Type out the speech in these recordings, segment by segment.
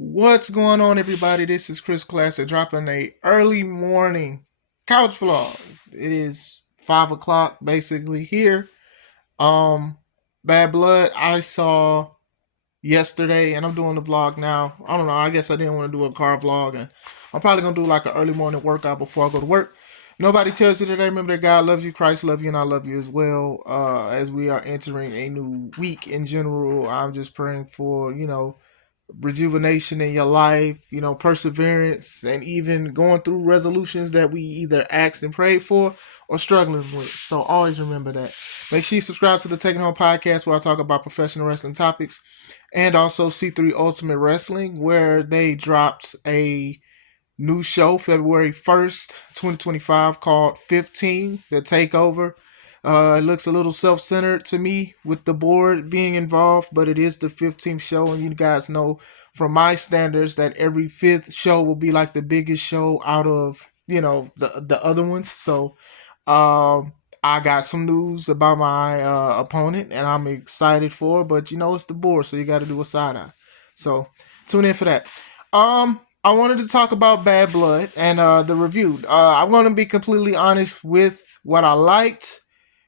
What's going on, everybody? This is Chris Classic dropping a early morning couch vlog. It is 5 o'clock basically here. Um, Bad Blood I saw yesterday, and I'm doing the vlog now. I don't know. I guess I didn't want to do a car vlog, and I'm probably gonna do like an early morning workout before I go to work. Nobody tells you today. Remember that God loves you, Christ loves you, and I love you as well. As we are entering a new week in general, I'm just praying for rejuvenation in your life, perseverance, and even going through resolutions that we either asked and prayed for or struggling with. So always remember that. Make sure you subscribe to the Taking Home podcast where I talk about professional wrestling topics, and also C3 Ultimate Wrestling where they dropped a new show February 1st, 2025 called 15, The Takeover. It looks a little self-centered to me with the board being involved, but it is the 15th show, and you guys know from my standards that every fifth show will be like the biggest show out of, the other ones. So I got some news about my opponent, and I'm excited for, but it's the board, so you got to do a side eye. So tune in for that. I wanted to talk about Bad Blood and the review. I'm going to be completely honest with what I liked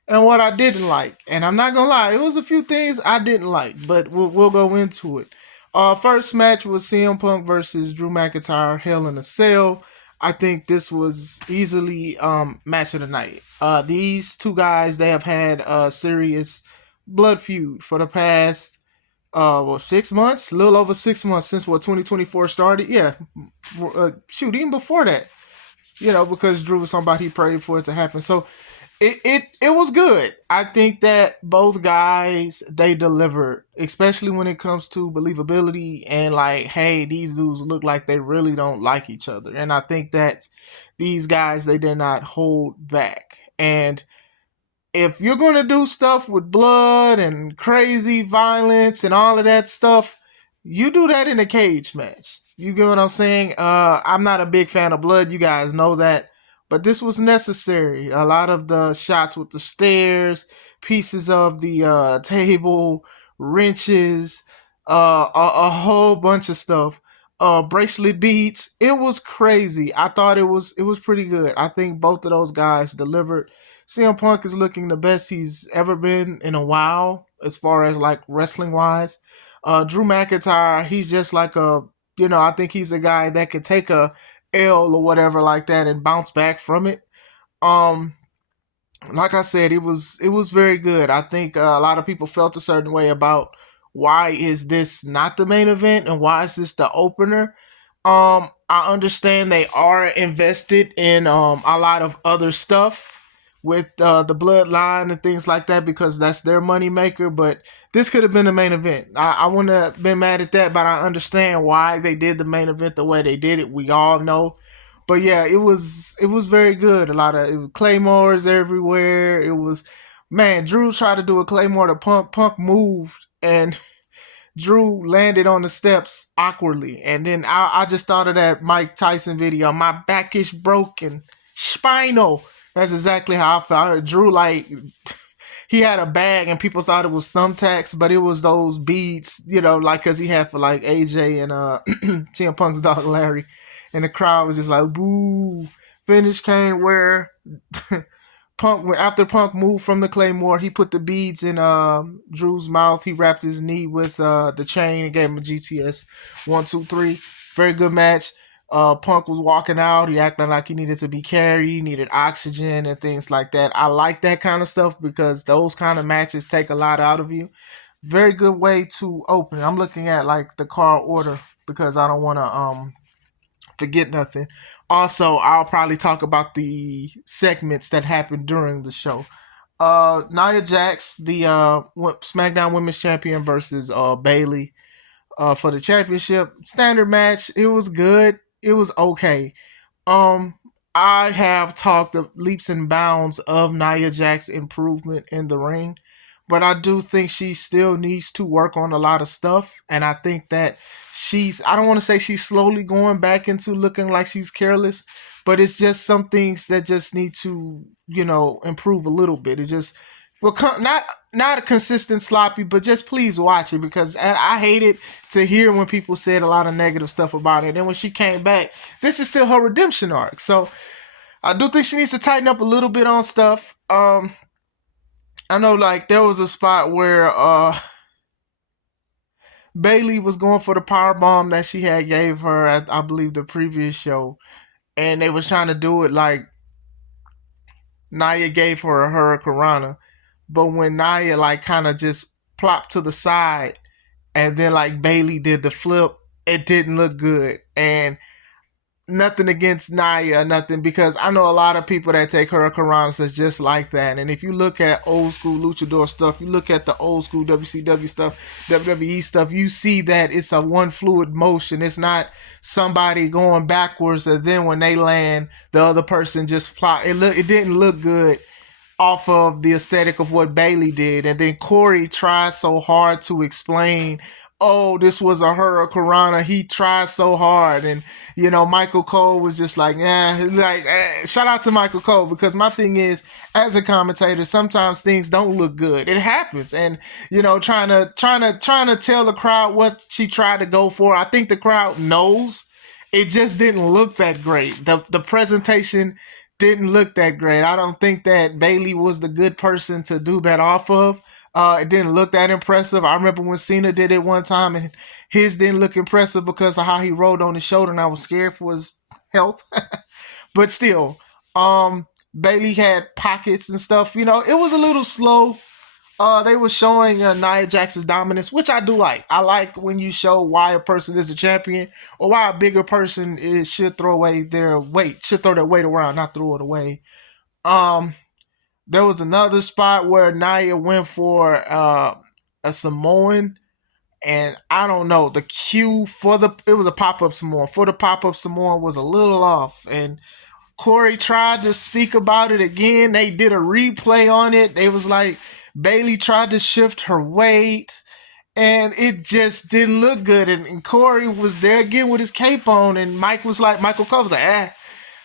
and what I didn't like. And I'm not going to lie, it was a few things I didn't like, but we'll go into it. First match was CM Punk versus Drew McIntyre, Hell in a Cell. I think this was easily match of the night. These two guys, they have had a serious blood feud for the past 6 months, a little over 6 months since 2024 started. Yeah, even before that, because Drew was somebody he prayed for it to happen. So it was good. I think that both guys, they delivered, especially when it comes to believability and like, hey, these dudes look like they really don't like each other. And I think that these guys, they did not hold back. And if you're going to do stuff with blood and crazy violence and all of that stuff, you do that in a cage match. You get what I'm saying? I'm not a big fan of blood. You guys know that. But this was necessary. A lot of the shots with the stairs, pieces of the table, wrenches, a whole bunch of stuff. Bracelet beats. It was crazy. I thought it was pretty good. I think both of those guys delivered. CM Punk is looking the best he's ever been in a while, as far as like wrestling wise. Drew McIntyre, he's just like I think he's a guy that could take a L or whatever like that and bounce back from it. Um, like I said, it was very good. I think a lot of people felt a certain way about why is this not the main event and why is this the opener. I understand they are invested in a lot of other stuff with the bloodline and things like that because that's their money maker. But this could have been the main event. I wouldn't have been mad at that, but I understand why they did the main event the way they did it. We all know. But yeah, it was very good. A lot of it was claymores everywhere. It was, man, Drew tried to do a claymore to Punk. Punk moved and Drew landed on the steps awkwardly. And then I just thought of that Mike Tyson video. My back is broken. Spinal. That's exactly how I felt. Drew, like, he had a bag and people thought it was thumbtacks, but it was those beads, like, because he had for, like, AJ and CM Punk's dog Larry. And the crowd was just like, boo. Finish came where after Punk moved from the Claymore, he put the beads in Drew's mouth. He wrapped his knee with the chain and gave him a GTS 1, 2, 3. Very good match. Punk was walking out. He acted like he needed to be carried. He needed oxygen and things like that. I like that kind of stuff because those kind of matches take a lot out of you. Very good way to open. I'm looking at like the card order because I don't want to forget nothing. Also, I'll probably talk about the segments that happened during the show. Nia Jax, the SmackDown Women's Champion versus Bayley for the championship. Standard match. It was good. It was okay. Um, I have talked of leaps and bounds of Nia Jax's improvement in the ring, but I do think she still needs to work on a lot of stuff. And I think that I don't want to say she's slowly going back into looking like she's careless, but it's just some things that just need to, improve a little bit. It's just Well, not a consistent sloppy, but just please watch it because I hated to hear when people said a lot of negative stuff about it. And when she came back, this is still her redemption arc. So I do think she needs to tighten up a little bit on stuff. I know like there was a spot where Bailey was going for the power bomb that she had gave her at I believe the previous show, and they was trying to do it like Nia gave her a hurricanrana, but when Nia like kind of just plopped to the side and then like Bailey did the flip, it didn't look good. And nothing against Nia, nothing, because I know a lot of people that take hurricanranas as just like that. And if you look at old school luchador stuff, you look at the old school WCW stuff, WWE stuff, you see that it's a one fluid motion. It's not somebody going backwards and then when they land, the other person just flop. It didn't look good off of the aesthetic of what Bailey did. And then Corey tried so hard to explain, oh, this was a hurricanrana. He tried so hard. And, Michael Cole was just like, shout out to Michael Cole, because my thing is, as a commentator, sometimes things don't look good. It happens. And, trying to tell the crowd what she tried to go for. I think the crowd knows. It just didn't look that great. The presentation didn't look that great. I don't think that Bailey was the good person to do that off of. It didn't look that impressive. I remember when Cena did it one time and his didn't look impressive because of how he rolled on his shoulder, and I was scared for his health. But still, Bailey had pockets and stuff. It was a little slow. They were showing Nia Jax's dominance, which I do like. I like when you show why a person is a champion or why a bigger person should throw away their weight, should throw their weight around, not throw it away. There was another spot where Nia went for a Samoan, and I don't know, the cue it was a pop-up Samoan. For the pop-up Samoan was a little off, and Corey tried to speak about it again. They did a replay on it. They was like, Bailey tried to shift her weight, and it just didn't look good. And Corey was there again with his cape on, and Michael Cole was like,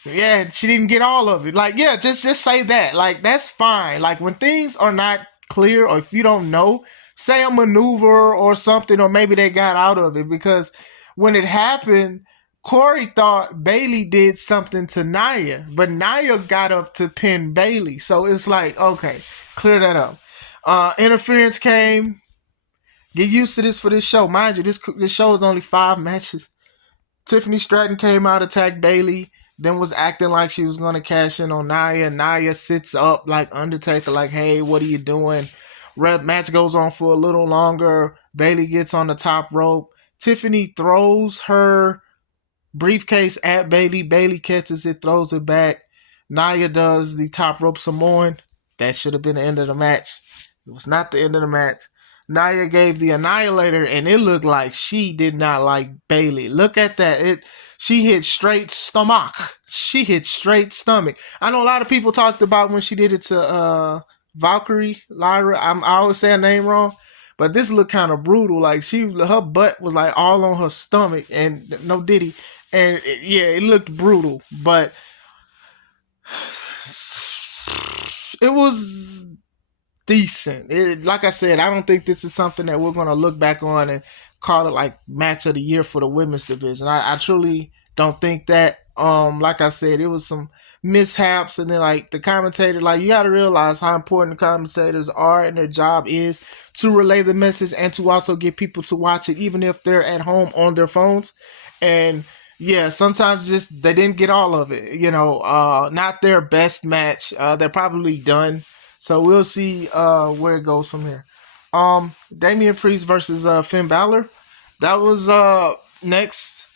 yeah, she didn't get all of it. Like, yeah, just say that. Like, that's fine. Like, when things are not clear, or if you don't know, say a maneuver or something, or maybe they got out of it. Because when it happened, Corey thought Bailey did something to Nia, but Nia got up to pin Bailey. So it's like, okay, clear that up. Interference came. Get used to this for this show. Mind you, this show is only 5 matches. Tiffany Stratton came out, attacked Bailey, then was acting like she was going to cash in on Nia. Nia sits up like Undertaker, like, hey, what are you doing? Match goes on for a little longer. Bailey gets on the top rope. Tiffany throws her briefcase at Bailey. Bailey catches it, throws it back. Nia does the top rope Samoan. That should have been the end of the match. It was not the end of the match. Nia gave the Annihilator, and it looked like she did not like Bailey. Look at that. She hit straight stomach. She hit straight stomach. I know a lot of people talked about when she did it to Valkyrie, Lyra. I always say her name wrong, but this looked kind of brutal. Like her butt was like all on her stomach, and no diddy. And it looked brutal, but it was decent. Like I said, I don't think this is something that we're going to look back on and call it like match of the year for the women's division. I truly don't think that. Like I said, it was some mishaps, and then like the commentator, like you got to realize how important the commentators are, and their job is to relay the message and to also get people to watch it, even if they're at home on their phones. And yeah, sometimes just they didn't get all of it. Not their best match. They're probably done. So we'll see where it goes from here. Damian Priest versus Finn Balor. That was next.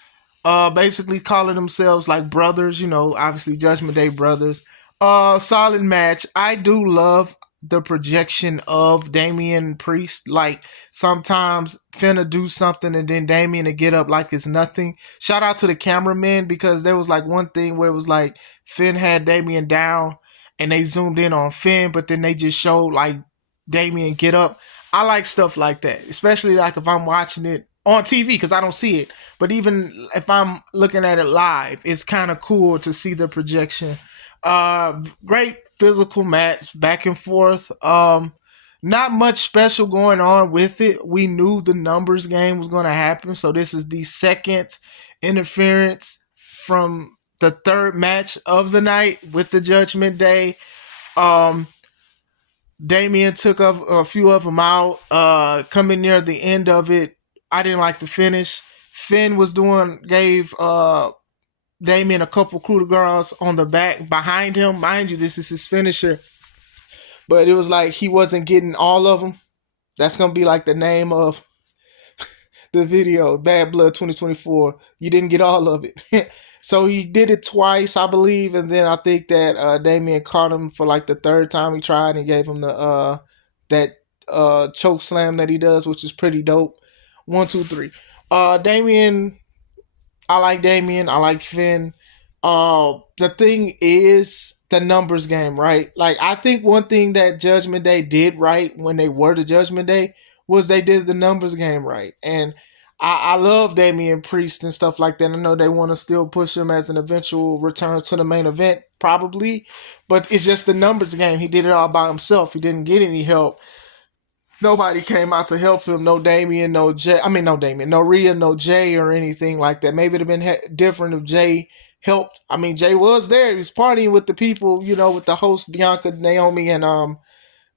Basically calling themselves like brothers, obviously Judgment Day brothers. Solid match. I do love the projection of Damian Priest. Like sometimes Finn will do something and then Damian will get up like it's nothing. Shout out to the cameraman, because there was like one thing where it was like Finn had Damian down and they zoomed in on Finn, but then they just showed like Damian get up. I like stuff like that, especially like if I'm watching it on TV, because I don't see it. But even if I'm looking at it live, it's kind of cool to see the projection. Great physical match, back and forth. Not much special going on with it. We knew the numbers game was going to happen. So this is the second interference from the third match of the night with the Judgment Day. Um, Damien took up a few of them out. Coming near the end of it, I didn't like the finish. Finn gave Damien a couple coup de grace on the back behind him. Mind you, this is his finisher. But it was like he wasn't getting all of them. That's going to be like the name of the video, Bad Blood 2024. You didn't get all of it. So he did it twice, I believe, and then I think that Damien caught him for like the third time he tried and gave him the that choke slam that he does, which is pretty dope. 1, 2, 3. Damien, I like Damien. I like Finn. The thing is the numbers game, right? Like, I think one thing that Judgment Day did right when they were the Judgment Day was they did the numbers game right. And I love Damian Priest and stuff like that. I know they want to still push him as an eventual return to the main event, probably. But it's just the numbers game. He did it all by himself. He didn't get any help. Nobody came out to help him. No Damien, no Jay. I mean, no Damien, no Rhea, no Jay or anything like that. Maybe it'd have been different if Jay helped. I mean, Jay was there. He was partying with the people, with the host Bianca, Naomi, and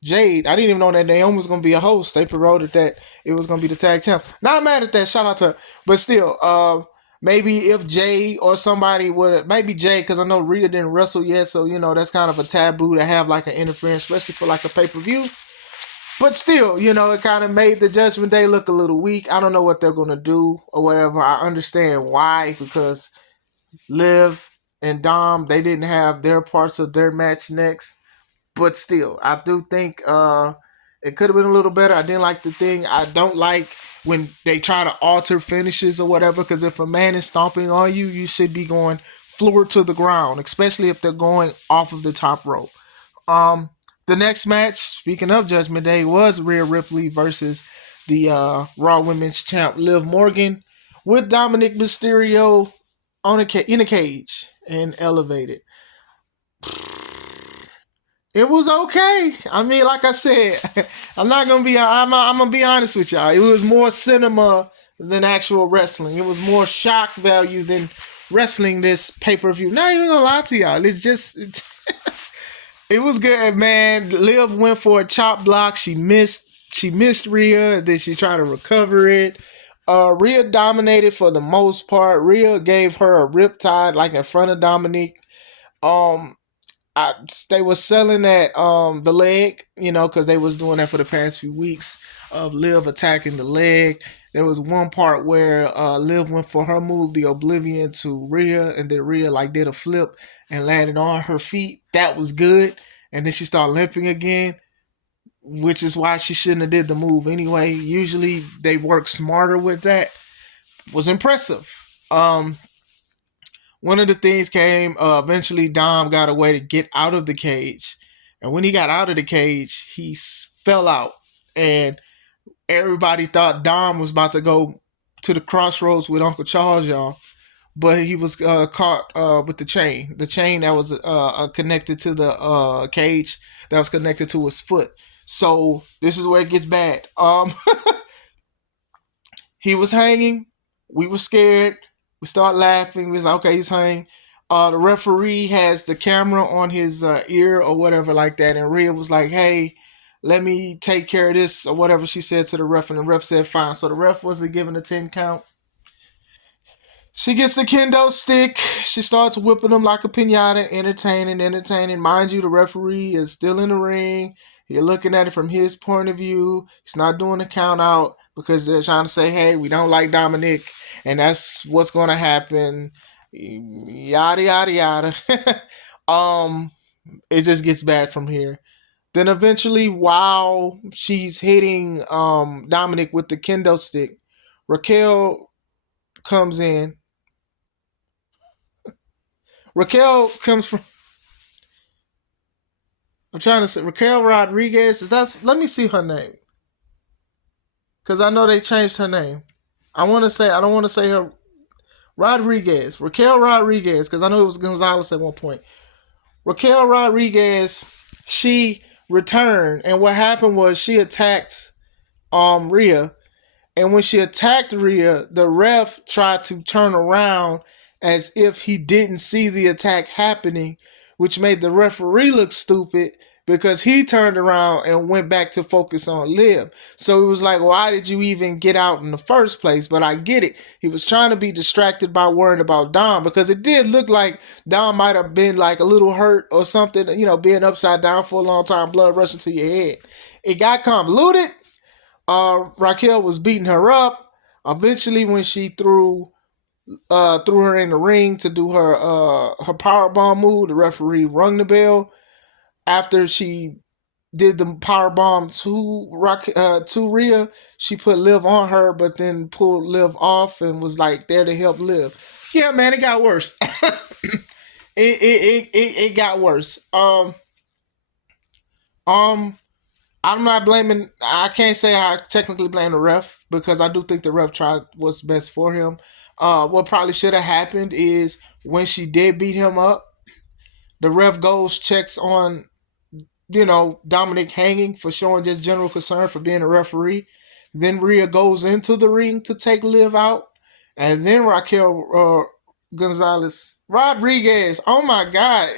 Jade. I didn't even know that Naomi was going to be a host. They promoted that it was going to be the tag champ. Not mad at that. Shout out to her. But still, maybe if Jay or somebody would, maybe Jay, because I know Rhea didn't wrestle yet, so that's kind of a taboo to have like an interference, especially for like a pay-per-view. But still, it kind of made the Judgment Day look a little weak. I don't know what they're going to do or whatever. I understand why, because Liv and Dom, they didn't have their parts of their match next. But still, I do think it could have been a little better. I didn't like the thing. I don't like when they try to alter finishes or whatever, because if a man is stomping on you, you should be going floor to the ground, especially if they're going off of the top rope. The next match, speaking of Judgment Day, was Rhea Ripley versus the Raw Women's Champ Liv Morgan with Dominic Mysterio in a cage and elevated. It was okay. I mean, like I said, I'm gonna be honest with y'all. It was more cinema than actual wrestling. It was more shock value than wrestling this pay-per-view. Not even gonna lie to y'all. It was good, man. Liv went for a chop block. She missed Rhea, and then she tried to recover it. Rhea dominated for the most part. Rhea gave her a riptide like in front of Dominique. They were selling that the leg, because they was doing that for the past few weeks of Liv attacking the leg. There was one part where Liv went for her move, the Oblivion, to Rhea, and then Rhea did a flip and landed on her feet. That was good. And then she started limping again, which is why she shouldn't have did the move anyway. Usually they work smarter with that. It was impressive. One of the things came, eventually Dom got a way to get out of the cage. And when he got out of the cage, he fell out. And everybody thought Dom was about to go to the crossroads with Uncle Charles, y'all. But he was caught with the chain that was connected to the cage that was connected to his foot. So this is where it gets bad. He was hanging. We were scared. We started laughing. We was like, okay, he's hanging. The referee has the camera on his ear or whatever like that. And Rhea was like, hey, let me take care of this or whatever she said to the ref. And the ref said, fine. So the ref wasn't given a 10 count. She gets the kendo stick. She starts whipping them like a pinata, entertaining. Mind you, the referee is still in the ring. You're looking at it from his point of view. He's not doing a count out because they're trying to say, hey, we don't like Dominic, and that's what's going to happen. Yada, yada, yada. It just gets bad from here. Then eventually, while she's hitting Dominic with the kendo stick, Raquel comes in. Raquel comes from. I'm trying to say Raquel Rodriguez. Let me see her name, because I know they changed her name. I don't want to say her Rodriguez, Raquel Rodriguez, because I know it was Gonzalez at one point. Raquel Rodriguez, she returned, and what happened was she attacked Rhea, and when she attacked Rhea, the ref tried to turn around as if he didn't see the attack happening, which made the referee look stupid because he turned around and went back to focus on Liv. So it was like, why did you even get out in the first place? But I get it. He was trying to be distracted by worrying about Dom, because it did look like Dom might have been like a little hurt or something, being upside down for a long time, blood rushing to your head. It got convoluted. Raquel was beating her up. Eventually, when she threw her in the ring to do her power bomb move, the referee rung the bell. After she did the power bomb to Rhea, she put Liv on her, but then pulled Liv off and was like there to help Liv. Yeah, man, it got worse. it got worse. I'm not blaming. I can't say I technically blame the ref, because I do think the ref tried what's best for him. What probably should have happened is when she did beat him up, the ref goes, checks on, Dominic hanging for showing just general concern for being a referee. Then Rhea goes into the ring to take Liv out. And then Raquel Rodriguez. Oh my God.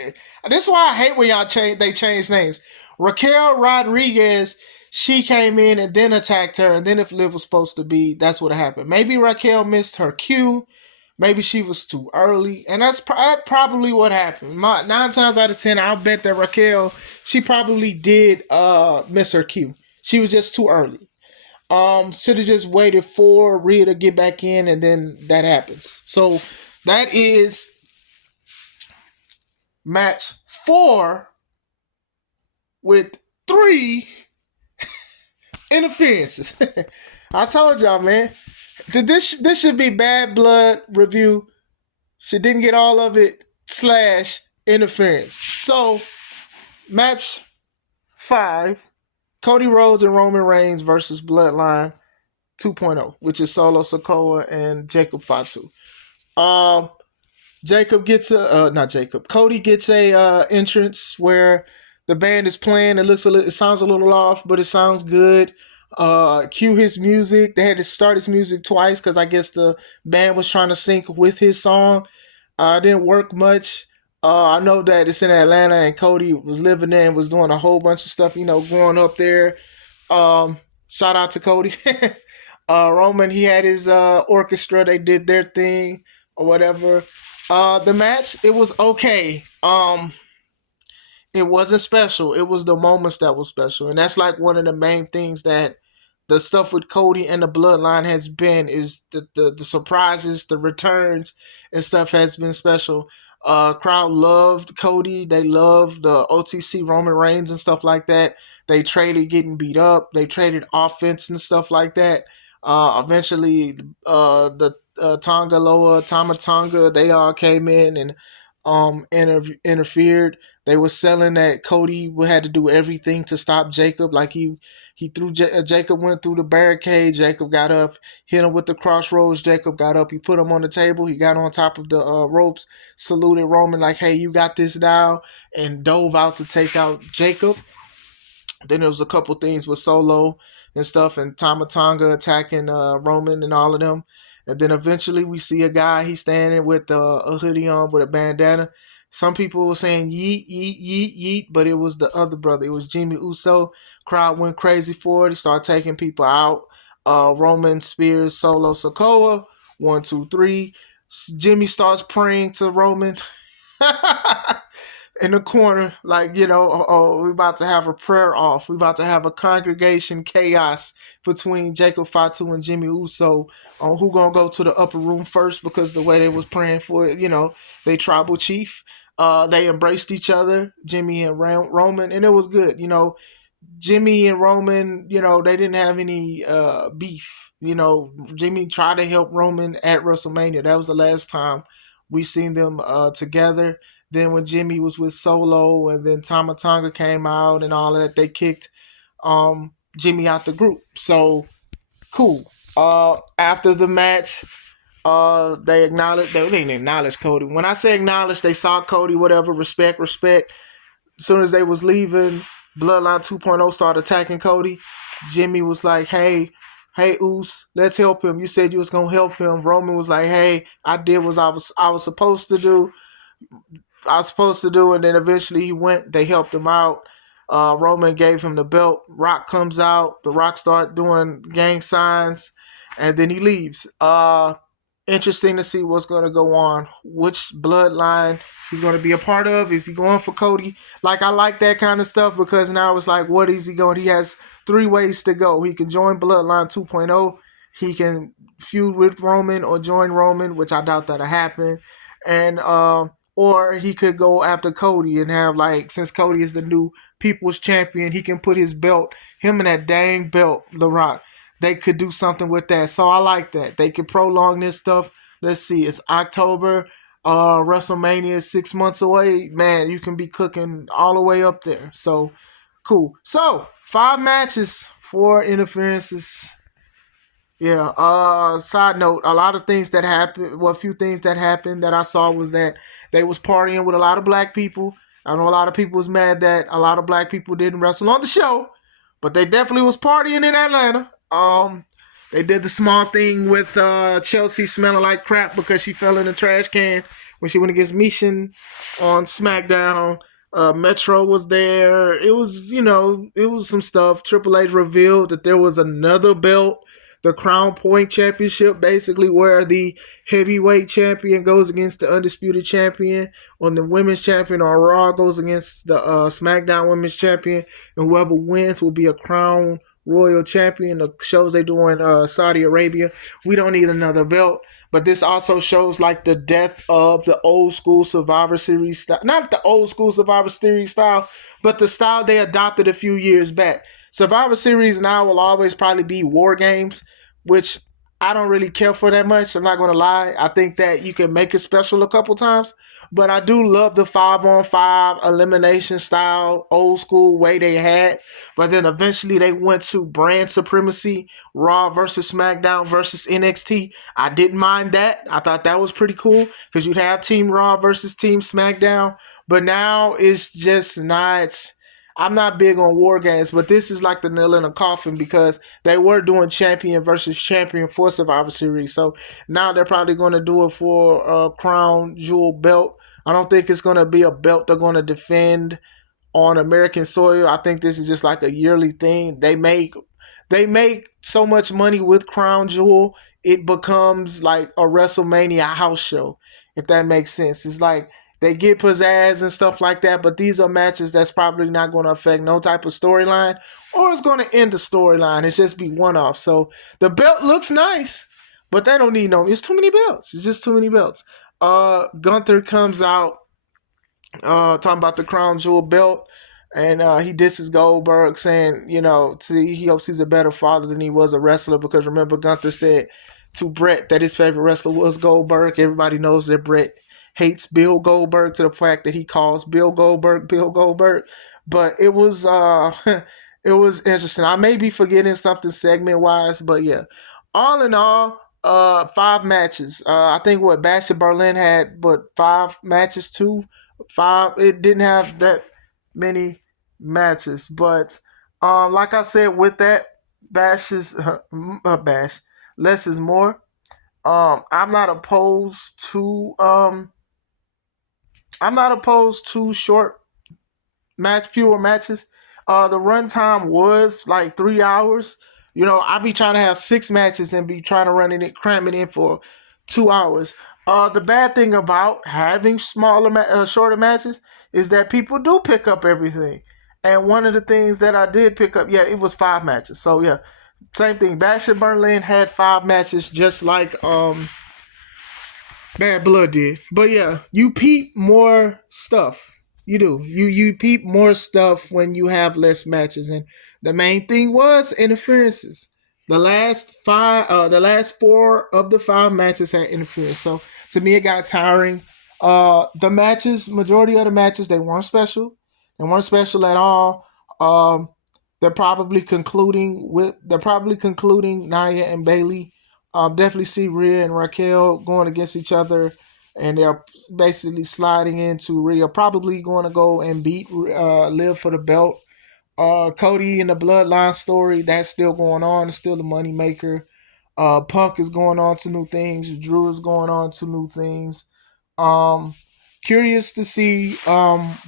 This is why I hate when they change names. Raquel Rodriguez, she came in and then attacked her. And then if Liv was supposed to be, that's what happened. Maybe Raquel missed her cue. Maybe she was too early, and that's probably what happened. 9 times out of 10, I'll bet that Raquel, she probably did miss her cue. She was just too early. Should have just waited for Rhea to get back in, and then that happens. So that is match 4 with 3 interferences. I told y'all, man. This should be Bad Blood review. She didn't get all of it / interference. So, match 5, Cody Rhodes and Roman Reigns versus Bloodline 2.0, which is Solo Sikoa and Jacob Fatu. Cody gets a entrance where the band is playing. It sounds a little off, but it sounds good. Cue his music. They had to start his music twice because I guess the band was trying to sync with his song. It didn't work much. I know that it's in Atlanta and Cody was living there and was doing a whole bunch of stuff, going up there. Shout out to Cody. Roman, he had his orchestra. They did their thing or whatever. The match, it was okay. It wasn't special. It was the moments that was special. And that's like one of the main things that the stuff with Cody and the Bloodline has been, is the surprises, the returns and stuff has been special. Crowd loved Cody. They loved the OTC Roman Reigns and stuff like that. They traded getting beat up. They traded offense and stuff like that. Eventually, the Tonga Loa, Tama Tonga, they all came in and interfered. They were selling that Cody had to do everything to stop Jacob. Like he threw Jacob went through the barricade. Jacob got up, hit him with the crossroads. Jacob got up. He put him on the table. He got on top of the ropes, saluted Roman like, "Hey, you got this now," and dove out to take out Jacob. Then there was a couple things with Solo and stuff, and Tama Tonga attacking Roman and all of them. And then eventually we see a guy, he's standing with a hoodie on with a bandana. Some people were saying yeet, yeet, yeet, yeet, but it was the other brother. It was Jimmy Uso. Crowd went crazy for it. He started taking people out. Roman spears Solo Sikoa. 1, 2, 3. Jimmy starts praying to Roman in the corner, like, we're about to have a prayer off. We're about to have a congregation chaos between Jacob Fatu and Jimmy Uso on who gonna go to the upper room first, because the way they was praying for it, they tribal chief. They embraced each other, Jimmy and Roman, and it was good. Jimmy and Roman, they didn't have any beef. Jimmy tried to help Roman at WrestleMania. That was the last time we seen them together. Then when Jimmy was with Solo and then Tama Tonga came out and all that, they kicked Jimmy out the group. So, cool. After the match, they didn't acknowledge Cody. When I say acknowledge, they saw Cody, whatever, respect. As soon as they was leaving, Bloodline 2.0 started attacking Cody. Jimmy was like, hey, Uce, let's help him. You said you was gonna help him. Roman was like, hey, I did what I was supposed to do. And then eventually he went. They helped him out. Roman gave him the belt. Rock comes out. The Rock start doing gang signs, and then he leaves. Interesting to see what's going to go on. Which bloodline he's going to be a part of? Is he going for Cody? Like, I like that kind of stuff because now it's like, what is he going? He has 3 ways to go. He can join Bloodline 2.0. He can feud with Roman or join Roman, which I doubt that'll happen. And or he could go after Cody and have, like, since Cody is the new People's Champion, he can put his belt, him and that dang belt, The Rock. They could do something with that. So I like that. They could prolong this stuff. Let's see. It's October. WrestleMania is 6 months away. Man, you can be cooking all the way up there. So, cool. So, 5 matches, 4 interferences. Yeah. Side note, a lot of things that happened, well, a few things that happened that I saw was that they was partying with a lot of black people. I know a lot of people was mad that a lot of black people didn't wrestle on the show, but they definitely was partying in Atlanta. They did the small thing with Chelsea smelling like crap because she fell in the trash can when she went against Michin on SmackDown. Metro was there. It was, it was some stuff. Triple H revealed that there was another belt, the Crown Point Championship, basically where the heavyweight champion goes against the undisputed champion, on the women's champion on Raw goes against the SmackDown women's champion, and whoever wins will be a Crown Royal Champion. The shows they do in Saudi Arabia. We don't need another belt. But this also shows like the death of the old school Survivor Series style. Not the old school Survivor Series style, but the style they adopted a few years back. Survivor Series now will always probably be War Games, which I don't really care for that much. I'm not going to lie. I think that you can make it special a couple times. But I do love the 5-on-5 elimination style, old school way they had. But then eventually they went to brand supremacy, Raw versus SmackDown versus NXT. I didn't mind that. I thought that was pretty cool because you'd have Team Raw versus Team SmackDown. But now it's just not. I'm not big on War Games, but this is like the nail in the coffin because they were doing champion versus champion for Survivor Series. So now they're probably going to do it for a crown jewel belt. I don't think it's going to be a belt they're going to defend on American soil. I think this is just like a yearly thing. They make so much money with Crown Jewel, it becomes like a WrestleMania house show, if that makes sense. It's like they get pizzazz and stuff like that, but these are matches that's probably not going to affect no type of storyline, or it's going to end the storyline. It's just be one-off. So the belt looks nice, but they don't need it's too many belts. It's just too many belts. Gunther comes out talking about the Crown Jewel belt, and he disses Goldberg, saying, he hopes he's a better father than he was a wrestler, because remember Gunther said to Bret that his favorite wrestler was Goldberg. Everybody knows that Bret hates Bill Goldberg to the fact that he calls Bill Goldberg Bill Goldberg. But it was it was interesting. I may be forgetting something segment wise, but yeah. All in all, 5 matches. I think Bash at Berlin had 5 matches too. 5. It didn't have that many matches, but like I said, with that, Bash less is more. I'm not opposed to short fewer matches. The runtime was like 3 hours. I be trying to have 6 matches and be trying to cram it in for 2 hours. The bad thing about having shorter matches is that people do pick up everything. And one of the things that I did pick up, it was 5 matches. So yeah, same thing. Bash at Berlin had 5 matches, just like Bad Blood did. But yeah, you peep more stuff. You do. You peep more stuff when you have less matches. And the main thing was interferences. The last 4 of the 5 matches had interference. So to me, it got tiring. The matches, majority of the matches, they weren't special. They weren't special at all. They're probably concluding Nia and Bayley. Definitely see Rhea and Raquel going against each other, and they're basically sliding into Rhea. Probably going to go and beat Liv for the belt. Cody and the Bloodline story, that's still going on. It's still a money maker. Punk is going on to new things. Drew is going on to new things. Um, Curious to see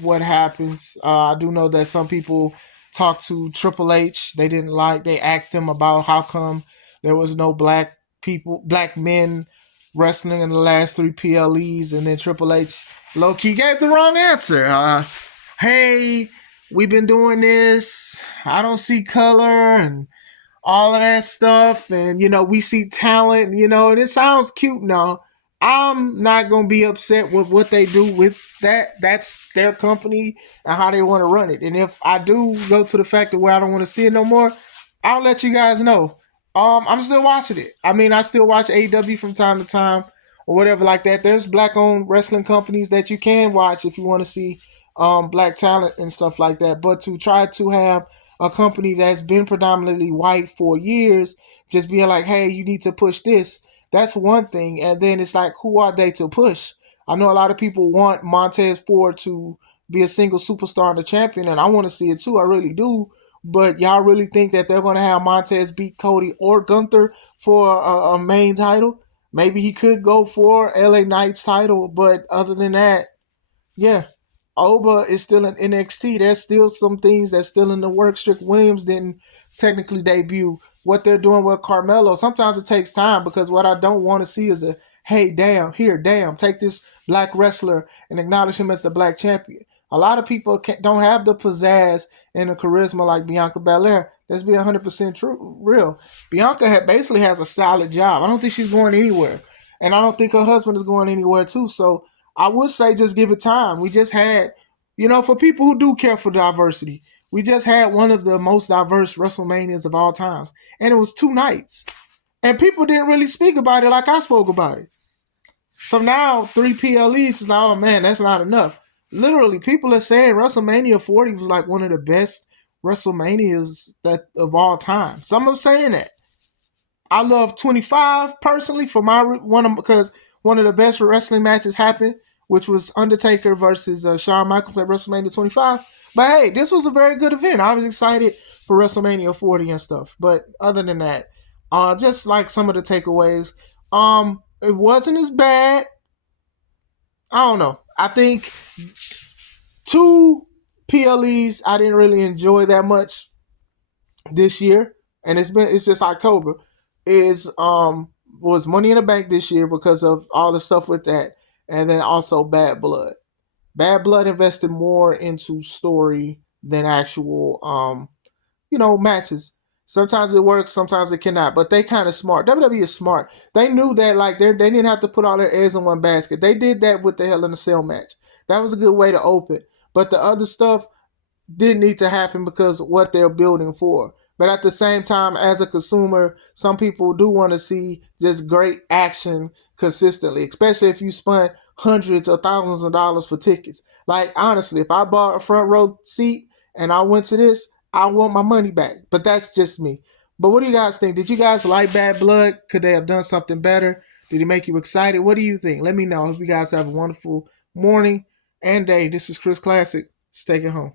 what happens. I do know that some people talked to Triple H. They didn't like. They asked him about how come there was no black men wrestling in the last three PLEs, and then Triple H low key gave the wrong answer. Hey, we've been doing this. I don't see color and all of that stuff. And, we see talent, and it sounds cute now. I'm not going to be upset with what they do with that. That's their company and how they want to run it. And if I do go to the fact that where I don't want to see it no more, I'll let you guys know. I'm still watching it. I mean, I still watch AEW from time to time or whatever like that. There's black-owned wrestling companies that you can watch if you want to see black talent and stuff like that. But to try to have a company that's been predominantly white for years just being like, hey, you need to push this, that's one thing. And then it's like, who are they to push? I know a lot of people want Montez Ford to be a single superstar and a champion, and I want to see it too. I really do. But y'all really think that they're going to have Montez beat Cody or Gunther for a main title? Maybe he could go for LA Knight's title, but other than that, yeah. Oba is still in NXT. There's still some things that's still in the works. Strick Williams didn't technically debut. What they're doing with Carmelo, sometimes it takes time because what I don't want to see is a, hey, damn, take this black wrestler and acknowledge him as the black champion. A lot of people don't have the pizzazz and the charisma like Bianca Belair. Let's be 100% true, real. Bianca basically has a solid job. I don't think she's going anywhere. And I don't think her husband is going anywhere too. So I would say just give it time. We just had, for people who do care for diversity, we just had one of the most diverse WrestleManias of all times. And it was 2 nights. And people didn't really speak about it like I spoke about it. So now 3 PLEs is like, oh man, that's not enough. Literally, people are saying WrestleMania 40 was like one of the best WrestleManias that of all time. Some are saying that. I love 25 personally for because one of the best wrestling matches happened, which was Undertaker versus Shawn Michaels at WrestleMania 25. But hey, this was a very good event. I was excited for WrestleMania 40 and stuff. But other than that, just like some of the takeaways, it wasn't as bad. I don't know. I think 2 PLEs I didn't really enjoy that much this year, and it's just October. Was Money in the Bank this year because of all the stuff with that, and then also Bad Blood. Bad Blood invested more into story than actual matches. Sometimes it works, sometimes it cannot, but they kind of smart. WWE is smart. They knew that like they didn't have to put all their eggs in one basket. They did that with the Hell in a Cell match. That was a good way to open. But the other stuff didn't need to happen because of what they're building for. But at the same time, as a consumer, some people do want to see just great action consistently, especially if you spent hundreds or thousands of dollars for tickets. Like, honestly, if I bought a front row seat and I went to this, I want my money back. But that's just me. But what do you guys think? Did you guys like Bad Blood? Could they have done something better? Did it make you excited? What do you think? Let me know. I hope you guys have a wonderful morning and day. This is Chris Classic. Stay at home.